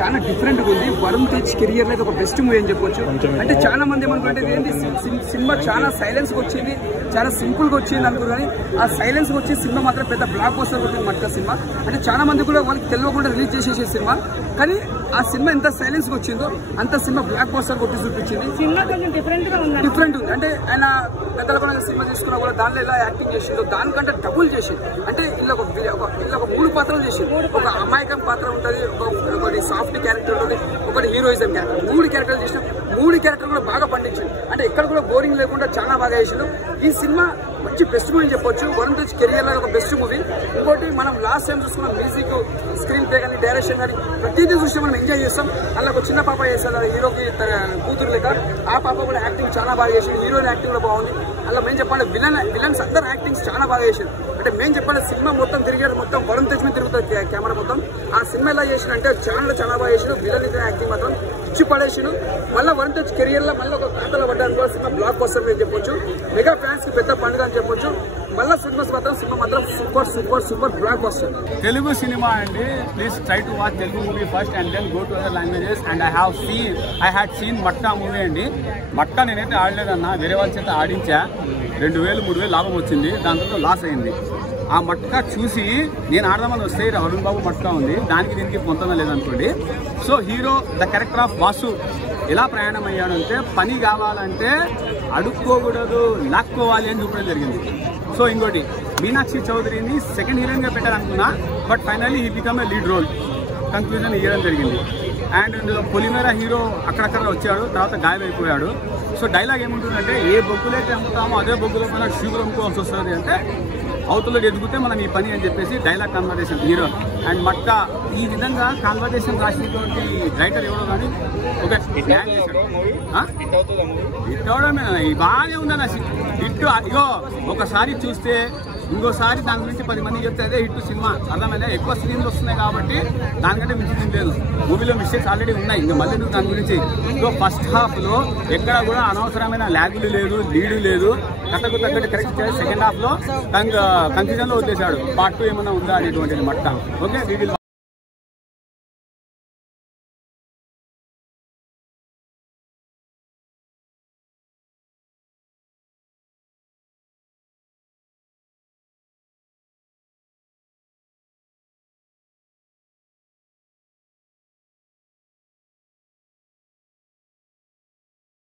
చాలా డిఫరెంట్ గా ఉంది. వరుణ్ తేజ్ కెరియర్ లో ఒక బెస్ట్ మూవీ అని చెప్పొచ్చు. అంటే చాలా మంది ఏమనుకుంటే ఏంటి సినిమా చాలా సైలెన్స్ గా వచ్చింది, చాలా సింపుల్ గా వచ్చింది అనుకున్నారు. కానీ ఆ సైలెన్స్ గా వచ్చి సినిమా మాత్రం పెద్ద బ్లాక్ బస్టర్ కొట్టింది మట్కా సినిమా. అంటే చాలా మంది కూడా వాళ్ళకి తెలియకుండా రిలీజ్ చేసేసే సినిమా, కానీ ఆ సినిమా ఎంత సైలెన్స్ గా వచ్చిందో అంత సినిమా బ్లాక్ బస్టర్ కొట్టి చూపించింది. సినిమా కొంచెం డిఫరెంట్ ఉంది. అంటే ఆయన పెద్దల కూడా సినిమా తీసుకున్నా కూడా దానిలో ఎలా యాక్టింగ్ చేసిందో దానికంటే డబుల్ చేసి, అంటే ఇలా ఒక 3 పాత్రలు చేసి, ఒక అమాయకం పాత్ర ఉంటుంది, ఒకటి సాఫ్ట్ క్యారెక్టర్ ఉంటుంది, ఒకటి హీరోయిజం క్యారెక్టర్, 3 క్యారెక్టర్లు చేసిన 3 క్యారెక్టర్ కూడా బాగా పండించింది. అంటే ఎక్కడ కూడా బోరింగ్ లేకుండా చాలా బాగా చేసిండు. ఈ సినిమా మంచి బెస్ట్ మూవీ చెప్పొచ్చు. వరుణ్ తేజ్ కెరియర్ లో ఒక బెస్ట్ మూవీ. ఇంకోటి మనం లాస్ట్ టైం చూసుకున్న మ్యూజిక్, స్క్రీన్ ప్లే కానీ, డైరెక్షన్ కానీ ప్రతిదీ చూసి మనం ఎంజాయ్ చేస్తాం. అలా ఒక చిన్న పాప చేస్తారు హీరోకి కూతురు లేక, ఆ పాప కూడా యాక్టింగ్ చాలా బాగా చేసింది. హీరోయిన్ యాక్టింగ్ కూడా బాగుంది. అలా మేము చెప్పాలి విలన్స్ అందరు యాక్టింగ్స్ చాలా బాగా చేసింది. అంటే మేము చెప్పాలి సినిమా మొత్తం తిరిగాడు, మొత్తం వరుణ్ తేజ్ మీద తిరుగుతుంది కెమెరా మొత్తం. ఆ సినిమా ఎలా చేసిన అంటే చాలా బాగా చేసిండు. విలన్ యాక్టింగ్ మాత్రం ఇచ్చి పడేసిండు. మళ్ళీ వరుణ్ తేజ్ కెరియర్ లో మళ్ళీ ఒక ఖాతాలో పడ్డానికి కూడా సినిమా బ్లాక్ బస్టర్ అని చెప్పొచ్చు. మెగా ఫ్యాన్స్ కి పెద్ద పండుగ అని చెప్పొచ్చు. మళ్ళీ సినిమా మాత్రం super blockbuster. Telugu cinema అండి. Please try to watch Telugu movie first and then go to other languages. And I had seen Matka movie అండి. మట్కా నేనైతే ఆడలేదన్నా, వేరే వాళ్ళ చేత ఆడించా. 2000-3000 లాభం వచ్చింది, దాని తర్వాత లాస్ అయింది. ఆ మట్కా చూసి నేను ఆడదామని వస్తే అరుణ్ బాబు మట్కా ఉంది, దానికి దీనికి పొంతన లేదనుకోండి. So hero the character of Vasu ఎలా ప్రయాణం అయ్యాడంటే, పని కావాలంటే అడుక్కోకూడదు, లాక్కోవాలి అని చూపడం జరిగింది. సో ఇంకోటి, మీనాక్షి చౌదరిని సెకండ్ హీరోయిన్ గా పెట్టాలనుకున్నా, but finally he become a lead role conclusion ఇవ్వడం జరిగింది. అండ్ పొలిమేర హీరో అక్కడక్కడ వచ్చాడు, తర్వాత గాయమైపోయాడు. సో డైలాగ్ ఏముంటుందంటే, ఏ బొగ్గులైతే అమ్ముతామో అదే బొగ్గులో మన షుగర్ అమ్ముకోవాల్సి వస్తుంది అంటే, అవతల ఎదుగుతే మనం ఈ పని అని చెప్పేసి dialogue conversation hero. And matka ఈ విధంగా కాన్వర్జేషన్ రాసినటువంటి రైటర్ ఎవరో కానీ ఒక డ్యాన్ చేశాడు. హిట్ అవడమే బాగానే ఉందన్న హిట్. ఇగో ఒకసారి చూస్తే ఇంకోసారి దాని గురించి 10 మంది చెప్తే అదే హిట్ సినిమా. అర్థమైనా ఎక్కువ స్క్రీన్లు వస్తున్నాయి కాబట్టి దానికంటే మించి లేదు. మూవీలో మిస్టేక్స్ ఆల్రెడీ ఉన్నాయి, ఇంకా మళ్ళీ నువ్వు దాని గురించి. సో ఫస్ట్ హాఫ్లో ఎక్కడ కూడా అనవసరమైన ల్యాగులు లేదు, లీడు లేదు, కథకు తగ్గట్టు కరెక్ట్ చేసి సెకండ్ హాఫ్లో కన్ఫ్యూజన్లో వదిలేశాడు. పార్ట్ 2 ఏమైనా ఉందా అనేటువంటిది మట్ట. ఓకే.